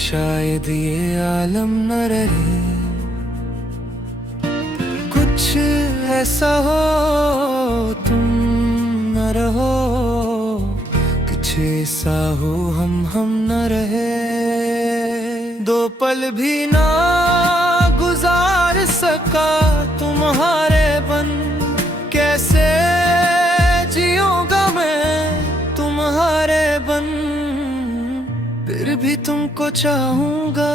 शायद ये आलम न रहे। कुछ ऐसा हो तुम न रहो, कुछ ऐसा हो हम न रहे। दो पल भी ना गुजार सका तुम्हारे बन, कैसे जियूंगा मैं तुम्हारे बन। फिर भी तुमको चाहूंगा,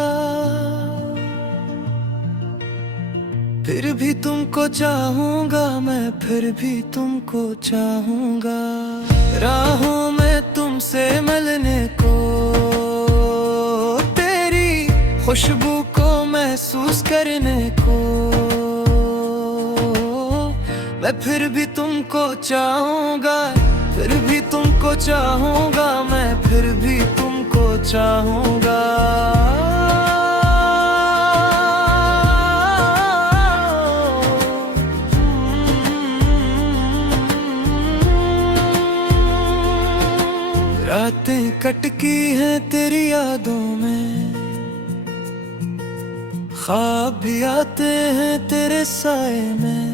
फिर भी तुमको चाहूंगा मैं, फिर भी तुमको चाहूंगा। राहों में तुमसे मिलने को, तेरी खुशबू को महसूस करने को, मैं फिर भी तुमको चाहूंगा, फिर भी तुमको चाहूंगा मैं, फिर भी तुमको चाहूंगा। रातें कटकी हैं तेरी यादों में, ख्वाब भी आते हैं तेरे साए में।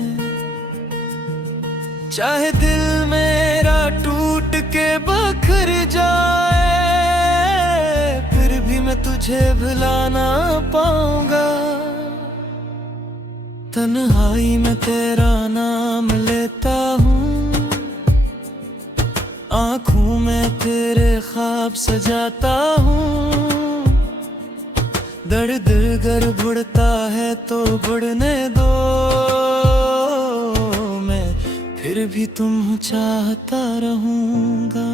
चाहे दिल मेरा टूट के बखर जाए, फिर भी मैं तुझे भुला ना पाऊंगा। तन्हाई में तेरा नाम लेता हूँ, आँखों में तेरे ख्वाब सजाता हूँ। दर्द गर बुढ़ता है तो बुढ़ने दो, फिर भी तुम चाहता रहूंगा।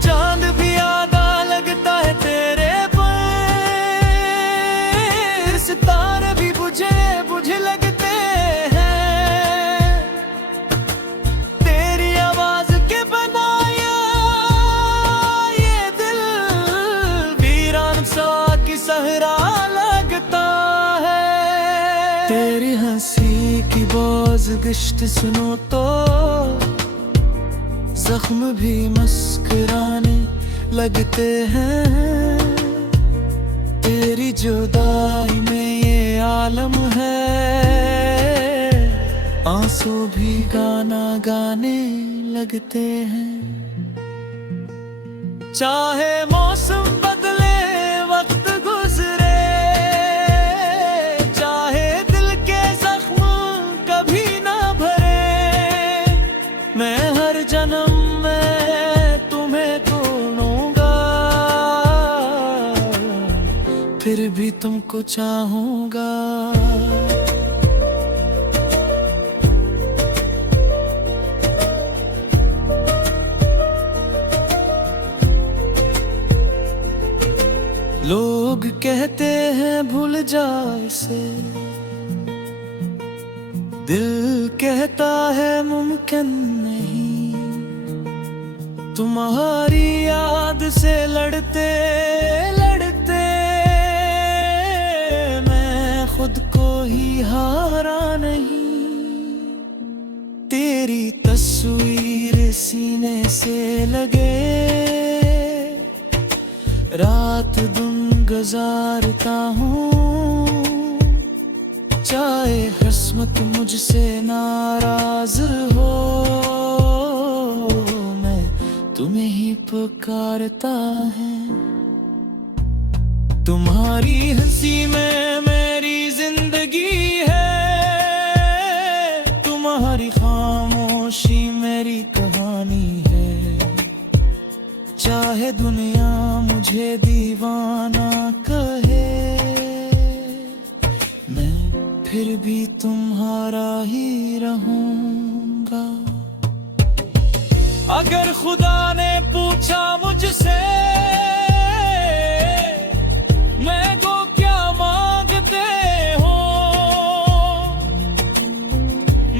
चांद भी आधा लगता है तेरे पर, सितारे भी बुझे लगते हैं। तेरी आवाज के बनाया ये दिल वीरान सा की सहरा लगता है। तेरी हंसी की बोझ गिश्त सुनो तो जख्म भी मुस्कुराने लगते हैं। तेरी जुदाई में ये आलम है, आंसू भी गाना गाने लगते हैं। चाहे मौसम बदले वक्त गुजरे, जन्म में तुम्हें ढूंढूंगा, फिर भी तुमको चाहूंगा। लोग कहते हैं भूल जा इसे, दिल कहता है मुमकिन नहीं। तुम्हारी याद से लड़ते लड़ते मैं खुद को ही हारा नहीं। तेरी तस्वीर सीने से लगे, रात दिन गुजारता हूँ। चाहे किस्मत मुझसे नाराज हो, तुम्हें ही पुकारता है। तुम्हारी हंसी में मेरी जिंदगी है, तुम्हारी खामोशी मेरी कहानी है। चाहे दुनिया मुझे दीवाना कहे, मैं फिर भी तुम्हारा ही रहूंगा। अगर खुदा ने पूछा मुझसे मैं को क्या मांगते हो,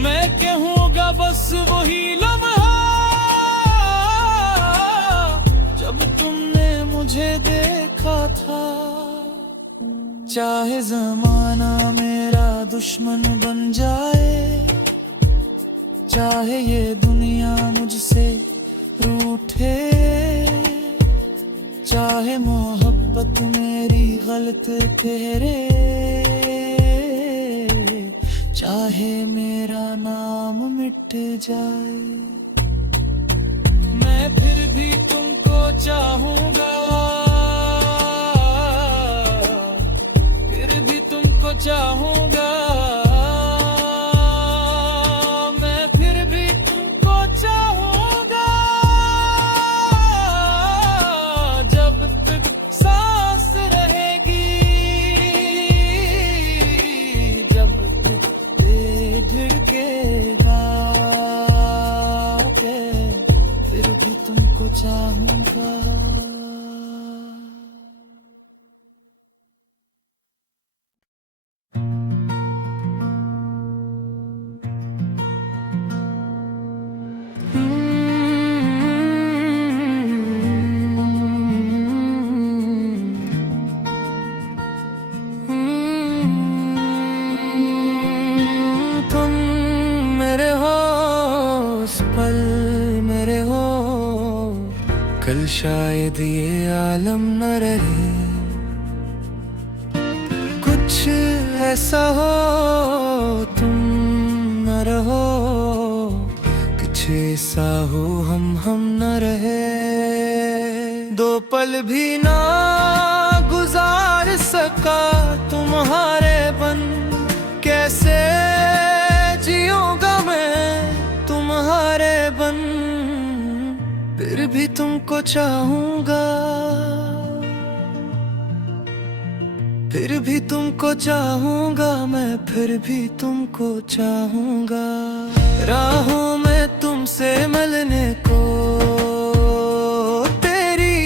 मैं कहूँगा बस वही लम्हा जब तुमने मुझे देखा था। चाहे ज़माना मेरा दुश्मन बन जाए, चाहे ये दुनिया मुझसे रूठे, चाहे मोहब्बत मेरी गलत ठहरे, चाहे मेरा नाम मिट जाए, मैं फिर भी तुमको चाहूंगा, फिर भी तुमको चाहूंगा, मैं फिर भी तुमको चाहूंगा, जब तक सांस रहेगी, जब तक दिल धड़केगा, फिर भी तुमको चाहूंगा। तुम मेरे हो, उस पल मेरे हो, कल शायद ये आलम न रहे, कुछ ऐसा हो तुम न रहो, कुछ ऐसा हो हम न रहे, दो पल भी ना गुजार सका तुम्हारे बन, कैसे जियूंगा मैं तुम्हारे बन, फिर भी तुमको चाहूंगा, फिर भी तुमको चाहूंगा, मैं फिर भी तुमको चाहूंगा, राहों में तुमसे मिलने को, तेरी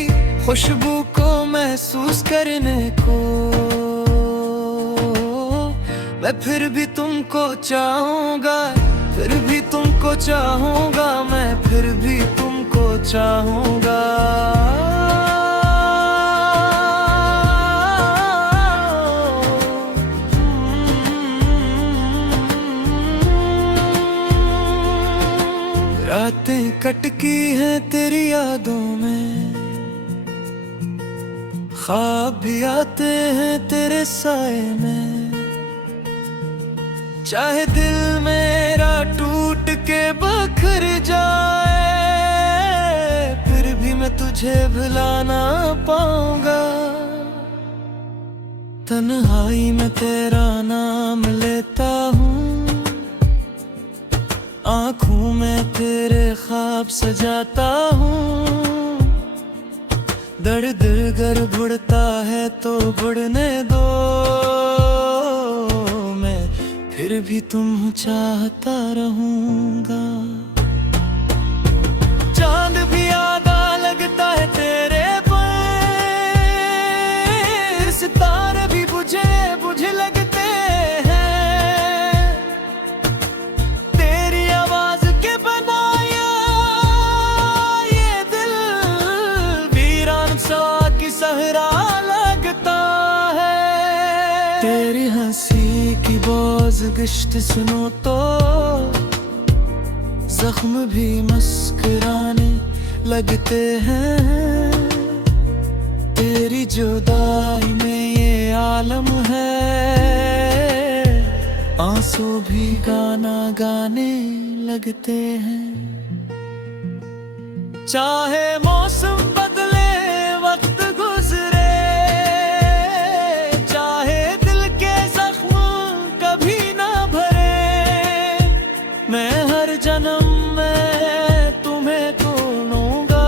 खुशबू को महसूस करने को, मैं फिर भी तुमको चाहूंगा, फिर भी तुमको चाहूंगा, मैं फिर भी तुमको चाहूंगा। रातें कटकी हैं तेरी यादों में, ख्वाब भी आते हैं तेरे साए में, चाहे दिल मेरा टूट के बिखर जाए, फिर भी मैं तुझे भुला ना पाऊंगा, तन्हाई में तेरा नाम लेता हूँ, आँखों में तेरे ख्वाब सजाता हूँ, दर्द गर बुढ़ता है तो बुढ़ने दो, मैं फिर भी तुम चाहता रहूंगा, चांद भी आधा लगता है तेरे पर, सितारे भी बुझे बुझे लगते हैं, तेरी आवाज के बनाया ये दिल वीरान सा की सहरा लगता है, तेरी हंसी की बोझ गिश्त सुनो तो जख्म भी मुस्कुराने लगते हैं, तेरी जुदाई में ये आलम है, आंसू भी गाना गाने लगते हैं, चाहे मौसम बदले वक्त गुजरे, चाहे दिल के जख्म कभी ना भरे, मैं हर जन्म में तुम्हें ढूंढूंगा,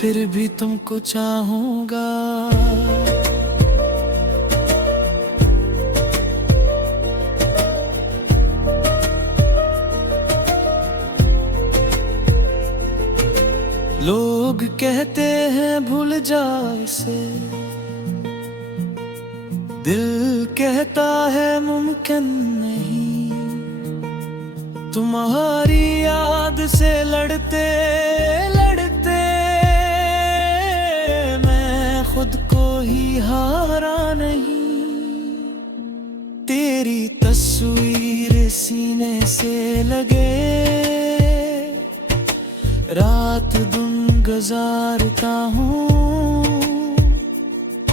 फिर भी तुमको चाहूंगा। लोग कहते हैं भूल जा इसे, दिल कहता है मुमकिन नहीं, तुम्हारी याद से लड़ते लड़ते मैं खुद को ही हारा नहीं, तेरी तस्वीर सीने से लगे, रात दिन गुजारता हूँ,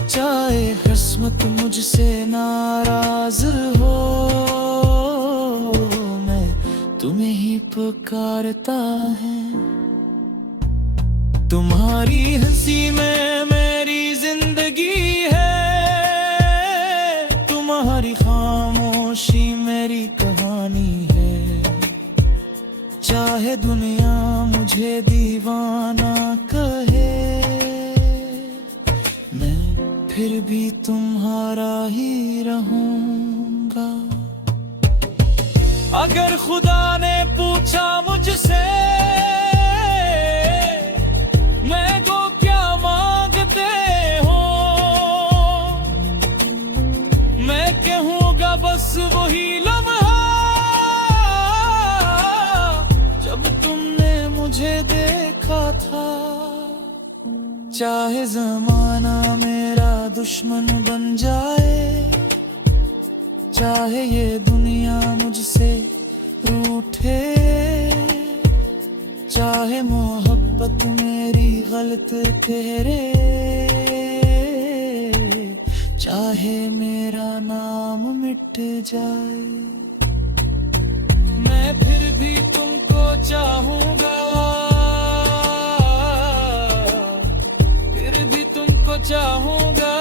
चाहे किस्मत मुझसे नाराज हो, मैं तुम्हें ही पुकारता है। तुम्हारी हंसी में मेरी जिंदगी है, तुम्हारी खामोशी मेरी कहानी है। चाहे दुनिया मुझे दीवाना कहे, मैं फिर भी तुम्हारा ही रहूंगा। अगर खुदा ने पूछा मुझसे मैं को क्या मांगते हो, मैं कहूँगा बस वही लम्हा जब तुमने मुझे देखा था। चाहे जमाना मेरा दुश्मन बन जाए, चाहे ये दुनिया मुझसे रूठे, चाहे मोहब्बत मेरी गलत ठहरे, चाहे मेरा नाम मिट जाए, मैं फिर भी तुमको चाहूँगा, फिर भी तुमको चाहूँगा,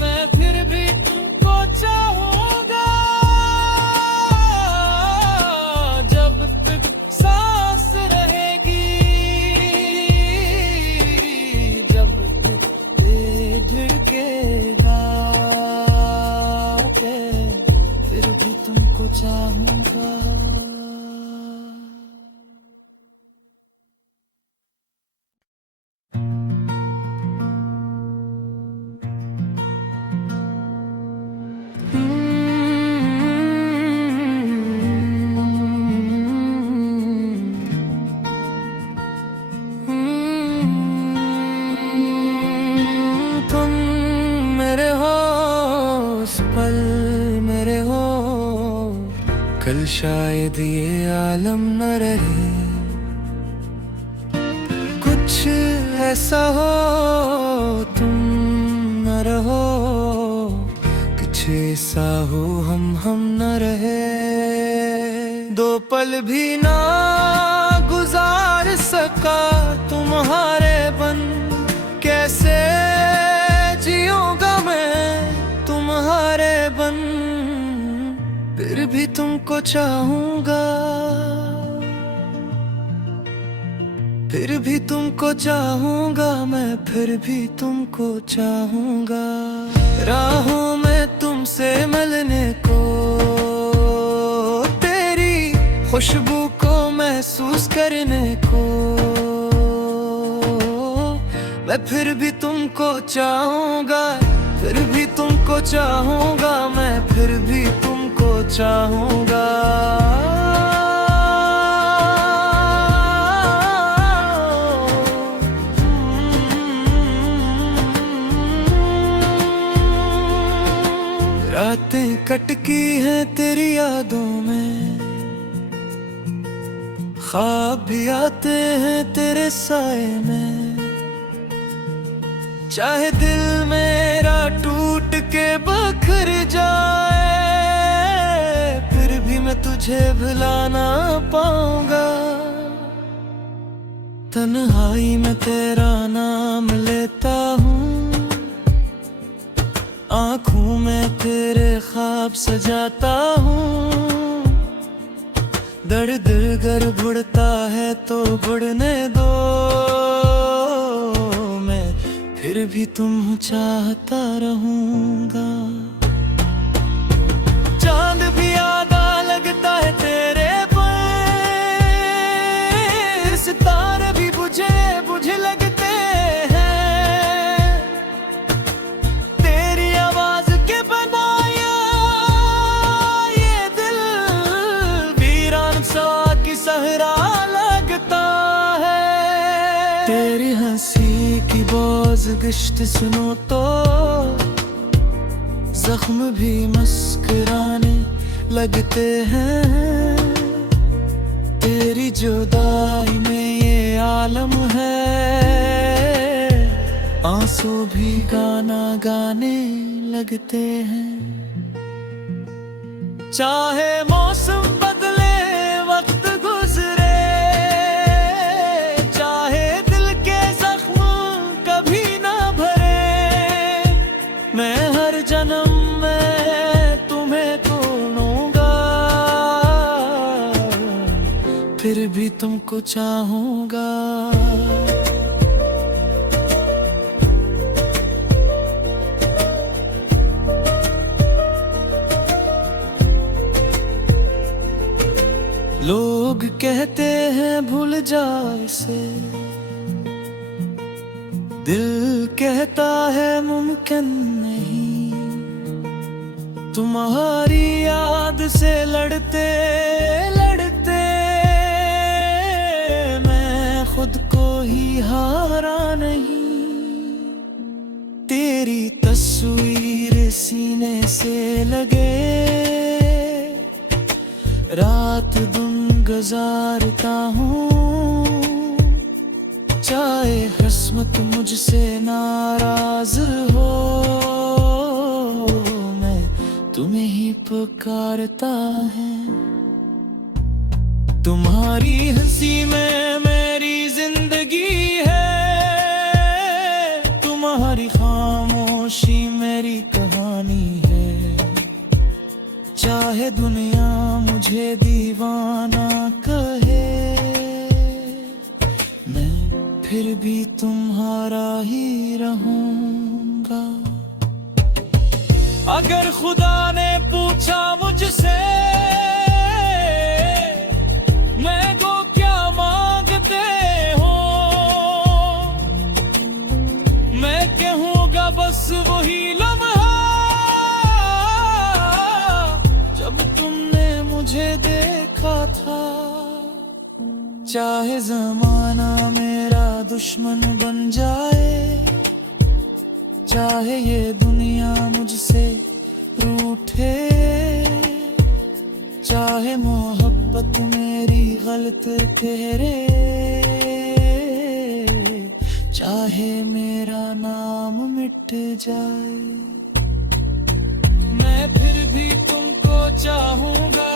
मैं फिर भी तुमको चाहूँगा। जब तक सांस रहेगी, जब तक ये धड़केगा, फिर भी तुमको चाहूँगा। तुम मेरे हो, उस पल मेरे हो, कल शायद ये आलम न रहे। कुछ ऐसा हो तुम न रहो, कुछ ऐसा हो हम न रहे। दो पल भी ना गुजार सका तुम्हारे बन, कैसे जिऊंगा मैं तुम्हारे बन। फिर भी तुमको चाहूँगा, फिर भी तुमको चाहूँगा, मैं फिर भी तुमको चाहूँगा। राहों में तुमसे मिलने को, तेरी खुशबू को महसूस करने को, मैं फिर भी तुमको चाहूँगा, फिर भी तुमको चाहूँगा, मैं फिर भी तुमको चाहूँगा। रातें कटकी हैं तेरी यादों में, ख्वाब भी आते हैं तेरे साए में। चाहे दिल मेरा टूट के बिखर जाए, फिर भी मैं तुझे भुला ना पाऊंगा। तन्हाई में तेरा नाम लेता हूँ, आँखों में तेरे ख्वाब सजाता हूँ। दर्द गर बुढ़ता है तो बुढ़ने दो, मैं फिर भी तुम चाहता रहूँगा। चांद भी आधा लगता है तेरे पर, सितारे भी बुझे बुझे लगते हैं। तेरी आवाज के बनाया ये दिल वीरान सा की सहरा लगता है। तेरी हंसी की बोझ गिश्त सुनो तो जख्म भी मुस्कुराने लगते हैं। तेरी जुदाई में ये आलम है, आंसू भी गाना गाने लगते हैं। चाहे मौसम बदले, वक्त गुजरे, चाहे दिल के जख्म कभी ना भरे, मैं हर जन्म में तुम्हें ढूंढूंगा, फिर भी तुमको चाहूंगा। लोग कहते हैं भूल जा इसे, दिल कहता है मुमकिन नहीं। तुम्हारी याद से लड़ते लड़ते मैं खुद को ही हारा नहीं। तेरी तस्वीर सीने से लगे, रात दिन गुजारता हूँ, चाहे किस्मत मुझसे नाराज हो, मैं तुम्हें ही पुकारता है। तुम्हारी हंसी में मेरी जिंदगी है, तुम्हारी खामोशी मेरी कहानी है। चाहे दुनिया मुझे दीवाना कहे, मैं फिर भी तुम्हारा ही रहूंगा। अगर खुदा ने पूछा मुझसे मैं को क्या मांगते हो, मैं कहूँगा बस वही लम्हा मुझे देखा था। चाहे जमाना मेरा दुश्मन बन जाए, चाहे ये दुनिया मुझसे रूठे, चाहे मोहब्बत मेरी गलत ठहरे, चाहे मेरा नाम मिट जाए, मैं फिर भी तुमको चाहूंगा,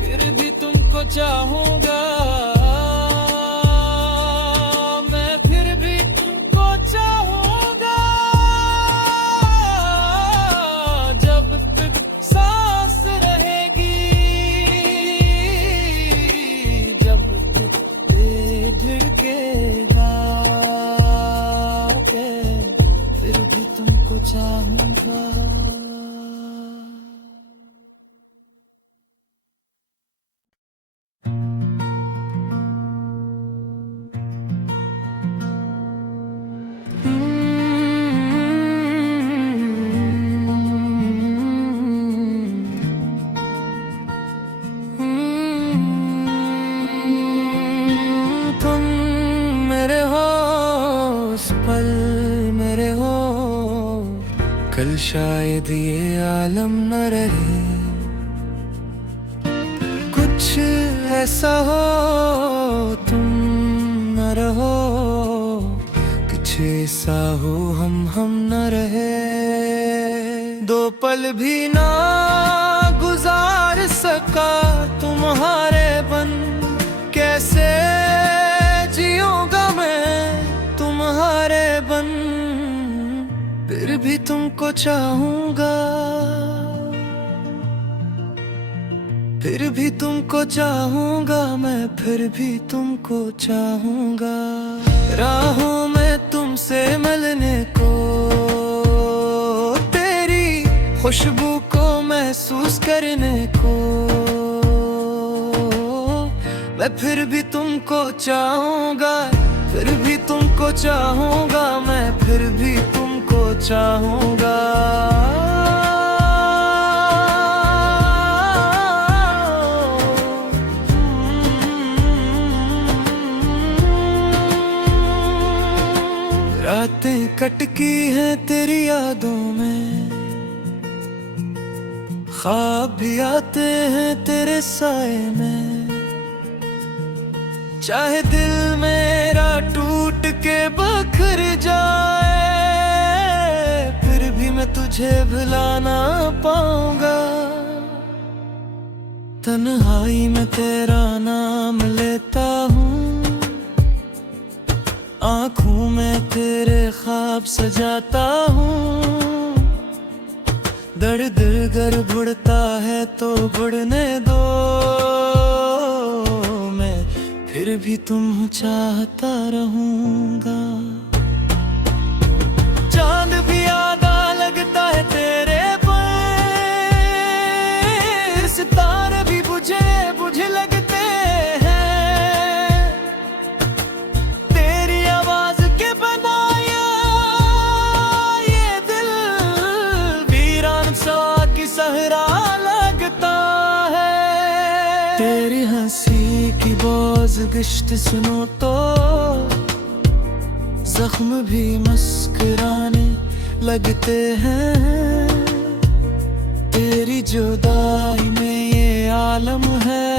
फिर भी तुमको चाहूंगा, मैं फिर भी तुमको चाहूंगा। जब तक सांस रहेगी, जब तक दिल धड़केगा, फिर भी तुमको चाहूंगा। तुम मेरे हो, उस पल मेरे हो, कल शायद ये आलम न रहे। कुछ ऐसा हो तुम न रहो, कुछ ऐसा हो हम न रहे। दो पल भी ना गुजार सका तुम्हारे बन, कैसे जिऊंगा मैं तुम्हारे बन, फिर भी तुमको चाहूंगा, फिर भी तुमको चाहूंगा, मैं फिर भी तुमको चाहूंगा। राहों में तुमसे मिलने को, तेरी खुशबू को महसूस करने को, मैं फिर भी तुमको चाहूंगा, फिर भी तुमको चाहूंगा, मैं फिर भी तुमको चाहूंगा। रातें कटकी हैं तेरी यादों में, ख्वाब भी आते हैं तेरे साए में, चाहे दिल मेरा टूट के बखर जाए, फिर भी मैं तुझे भुला ना पाऊंगा। तन्हाई में तेरा नाम लेता हूँ, आँखों में तेरे ख्वाब सजाता हूँ। दर्द गर बुढ़ता है तो बुढ़ने दो, मैं फिर भी तुम चाहता रहूंगा। चांद भी आधा लगता है तेरे पर, सितारे भी बुझे लगते हैं। तेरी आवाज के बनाया ये दिल वीरान सा की सहरा लगता है। तेरी हंसी की बोझ गिश्त सुनो तो जख्म भी मुस्कुराने लगते हैं। तेरी जुदाई में ये आलम है,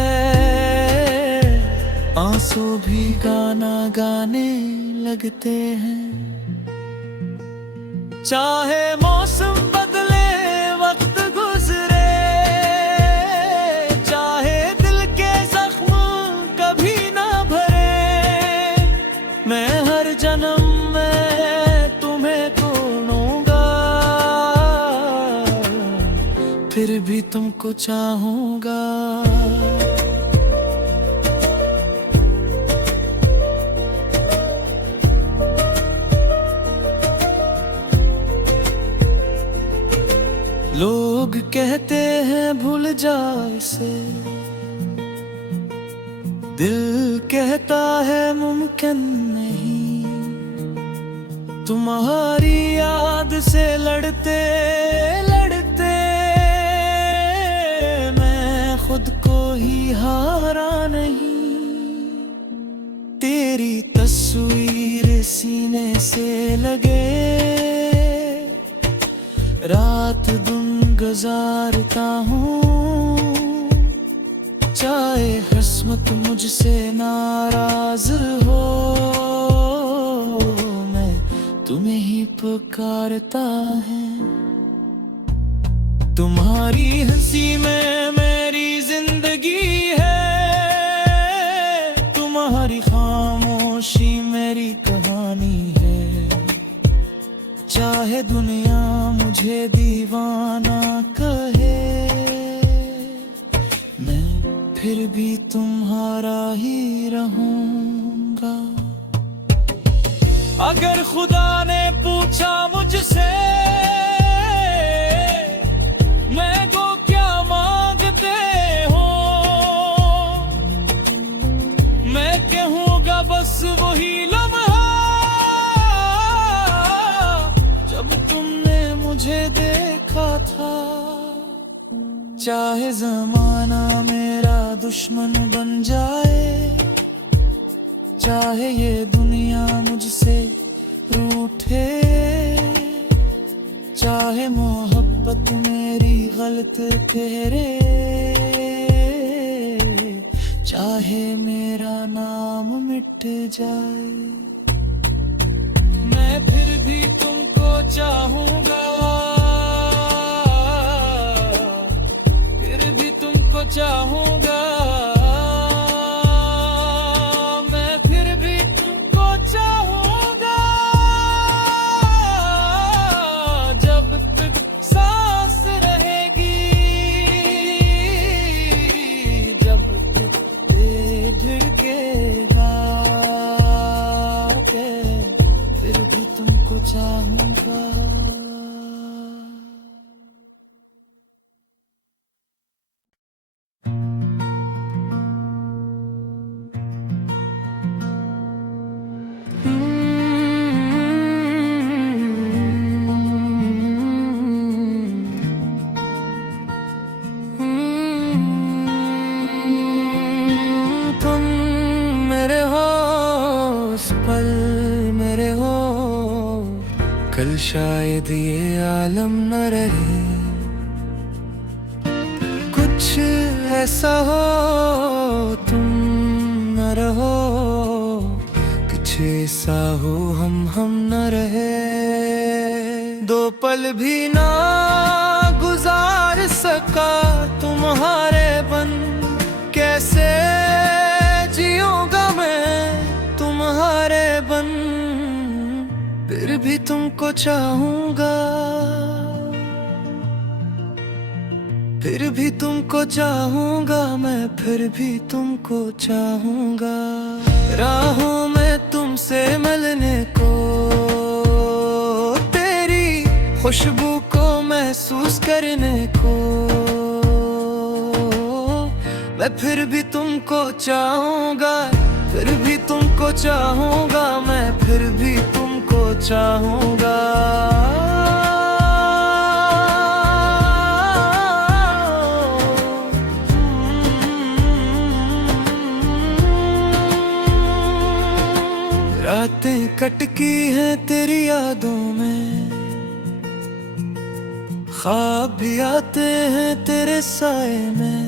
आंसू भी गाना गाने लगते हैं। चाहे मौसम बदले वक्त गुजरे, चाहे दिल के जख्म कभी ना भरे, मैं हर जन्म में तुम्हें ढूंढूंगा, फिर भी तुमको चाहूंगा। लोग कहते हैं भूल जा इसे, दिल कहता है मुमकिन नहीं। तुम्हारी याद से लड़ते लड़ते मैं खुद को ही हारा नहीं। तेरी तस्वीर सीने से लगे, रात दिन गुजारता हूँ। चाहे किस्मत मुझसे नाराज हो, मैं तुम्हें ही पुकारता है। तुम्हारी हंसी में मेरी जिंदगी है, तुम्हारी खामोशी मेरी कहानी है। चाहे दुनिया मुझे दीवाना कहे, मैं फिर भी तुम्हारा ही रहूंगा। अगर खुदा ने पूछा मुझसे मैं को क्या मांगते हो, मैं कहूँगा बस वही लम्हा जब तुमने मुझे देखा था। चाहे जमाना मेरा दुश्मन बन जाए, चाहे ये दुनिया मुझसे रूठे, चाहे मोहब्बत मेरी गलत ठहरे, चाहे मेरा नाम मिट जाए, मैं फिर भी तुमको चाहूंगा, फिर भी तुमको चाहूंगा। कल शायद ये आलम न रहे, कुछ ऐसा हो तुम न रहो, कुछ ऐसा हो हम न रहे। दो पल भी ना गुजार सका तुम्हारे बन, कैसे जिऊंगा मैं तुम्हारे बन। फिर भी तुमको चाहूंगा, फिर भी तुमको चाहूंगा मैं, फिर भी तुमको चाहूंगा। राहों में तुमसे मिलने को, तेरी खुशबू को महसूस करने को, मैं फिर भी तुमको चाहूंगा, फिर भी तुमको चाहूंगा मैं, फिर भी तुमको चाहूंगा। रातें कटकी हैं तेरी यादों में, ख्वाब भी आते हैं तेरे साए में।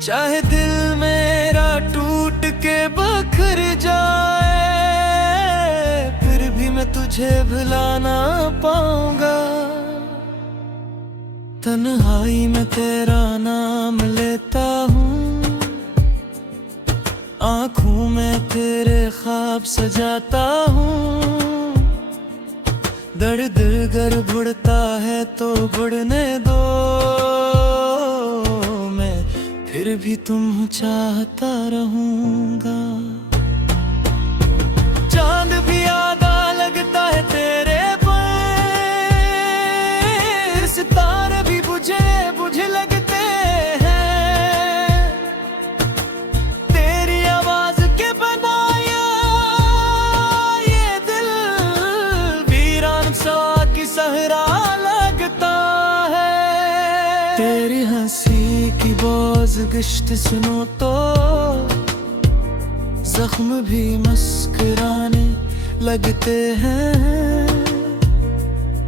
चाहे दिल मेरा टूट के बखर जाए, फिर भी मैं तुझे भुला ना पाऊंगा। तन्हाई में तेरा नाम लेता हूँ, आँखों में तेरे ख्वाब सजाता हूँ। दर्द गर बुढ़ता है तो बुढ़ने दो, मैं फिर भी तुम चाहता रहूँगा। चांद भी आधा लगता है तेरे पर, सितारे भी बुझे लगते हैं। तेरी आवाज के बनाया ये दिल वीरान सा की सहरा लगता है। तेरी हंसी की बोझ गिश्त सुनो तो, जख्म भी मुस्कुराने लगते हैं।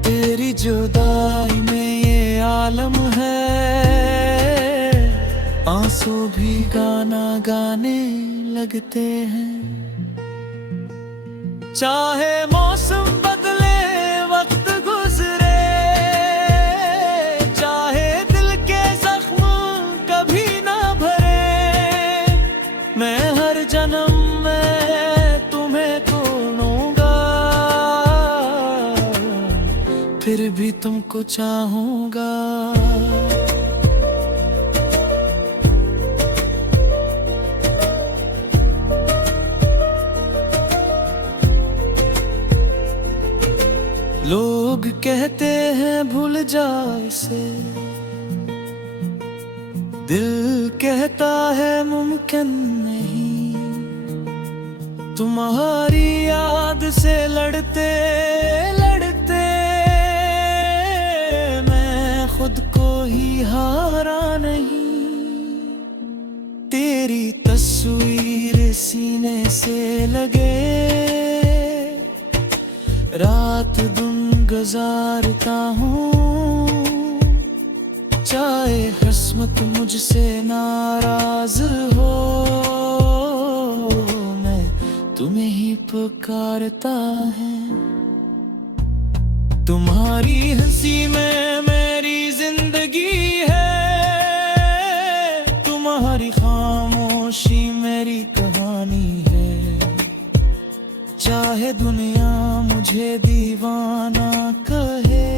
तेरी जुदाई में ये आलम है, आंसू भी गाना गाने लगते हैं। चाहे मौसम बदले वक्त गुजरे, चाहे दिल के जख्म कभी ना भरे, मैं हर जन्म में तुम्हें ढूंढूंगा, फिर भी तुमको चाहूंगा। लोग कहते हैं भूल जा इसे, दिल कहता है मुमकिन नहीं। तुम्हारी याद से लड़ते लड़ते मैं खुद को ही हारा नहीं। तेरी तस्वीर सीने से लगे, रात दिन गुजारता हूँ। चाहे किस्मत मुझसे नाराज हो, मैं तुम्हें ही पुकारता है। तुम्हारी हंसी में मेरी जिंदगी है, तुम्हारी खामोशी मेरी कहानी है। चाहे दुनिया मुझे दीवाना कहे,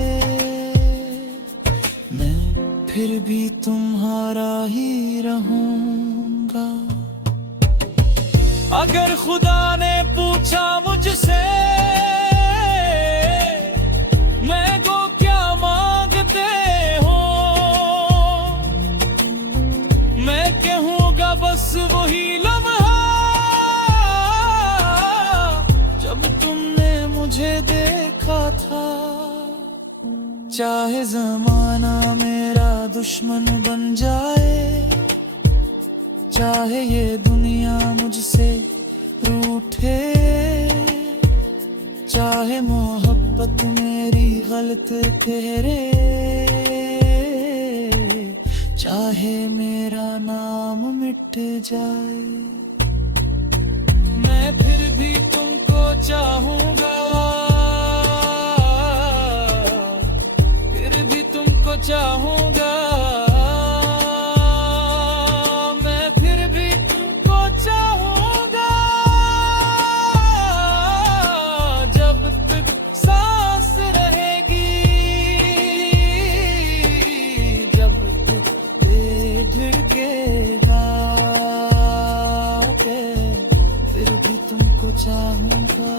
मैं फिर भी तुम्हारा ही रहूंगा। अगर खुदा ने पूछा मुझसे मैं को क्या मांगते हो, मैं कहूँगा बस वही लम्हा जब तुमने मुझे देखा था। चाहे जमाना मेरा दुश्मन बन जाए, चाहे ये दुनिया मुझसे रूठे, चाहे मोहब्बत मेरी गलत ठहरे, चाहे मेरा नाम मिट जाए, मैं फिर भी तुमको चाहूंगा, फिर भी तुमको चाहूंगा, मैं फिर भी तुमको चाहूंगा, जब तक सांस रहेगी, जब तक ये धड़केगा, फिर भी तुमको चाहूंगा।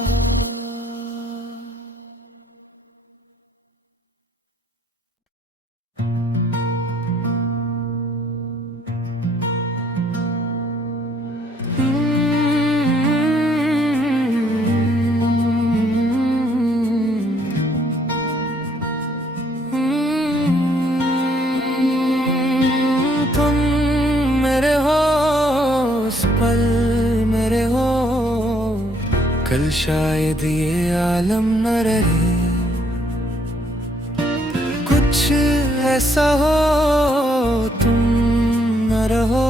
तुम मेरे हो, उस पल मेरे हो, कल शायद ये आलम न रहे। कुछ ऐसा हो तुम न रहो,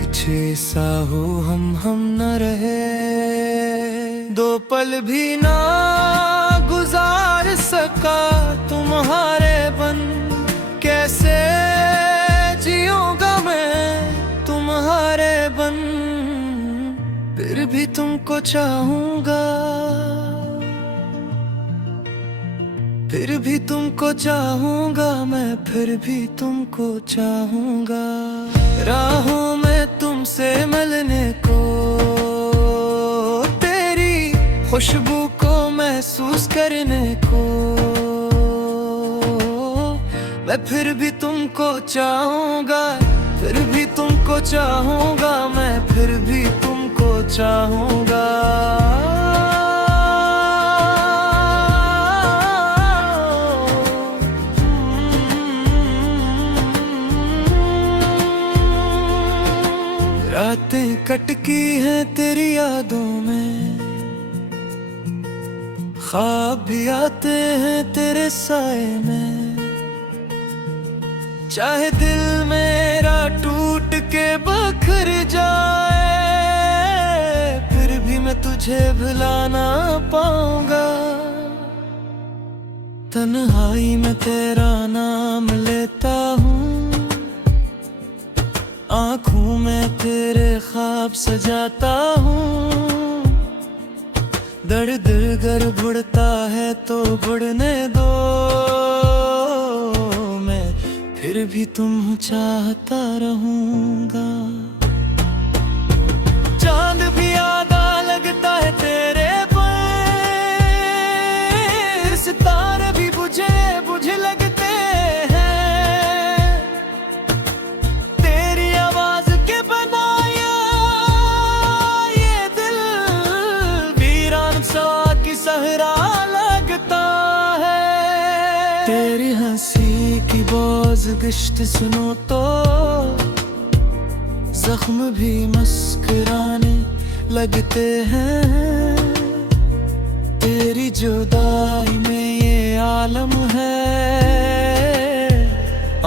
कुछ ऐसा हो हम न रहे। दो पल भी ना गुजार सका तुम्हारे बन, कैसे जिऊंगा मैं तुम्हारे बन, फिर भी तुमको चाहूंगा, फिर भी तुमको चाहूंगा, मैं फिर भी तुमको चाहूंगा। राहों में तुमसे मिलने को, तेरी खुशबू को महसूस करने को, मैं फिर भी तुमको चाहूंगा, फिर भी तुमको चाहूंगा, मैं फिर भी तुमको चाहूंगा। रातें कटकी हैं तेरी यादों में, ख्वाब भी आते हैं तेरे साए में। चाहे दिल मेरा टूट के बखर जाए, फिर भी मैं तुझे भुला ना पाऊंगा। तन्हाई में तेरा नाम लेता हूँ, आँखों में तेरे ख्वाब सजाता हूँ। दर्द गर बुढ़ता है तो बुढ़ने दो, मैं फिर भी तुम चाहता रहूंगा। चांद भी आधा लगता है तेरे पर, सितारे भी बुझे लगते हैं। तेरी आवाज के बनाया ये दिल वीरान सा की सहरा लगता है। तेरी हंसी की बोझ गिश्त सुनो तो जख्म भी मुस्कुराने लगते हैं। तेरी जुदाई में ये आलम है,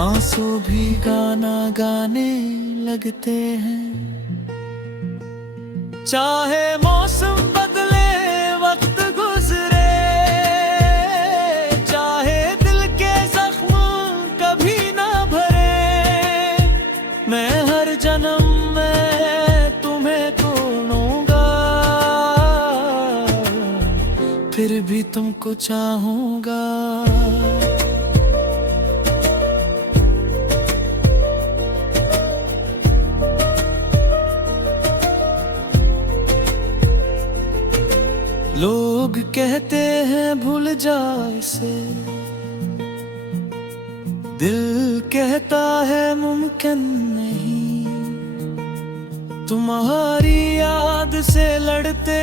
आंसू भी गाना गाने लगते हैं। चाहे मौसम बदले वक्त गुजरे, चाहे दिल के जख्म कभी ना भरे, मैं हर जन्म में तुम्हें ढूंढूंगा, फिर भी तुमको चाहूंगा। लोग कहते हैं भूल जा इसे, दिल कहता है मुमकिन नहीं। तुम्हारी याद से लड़ते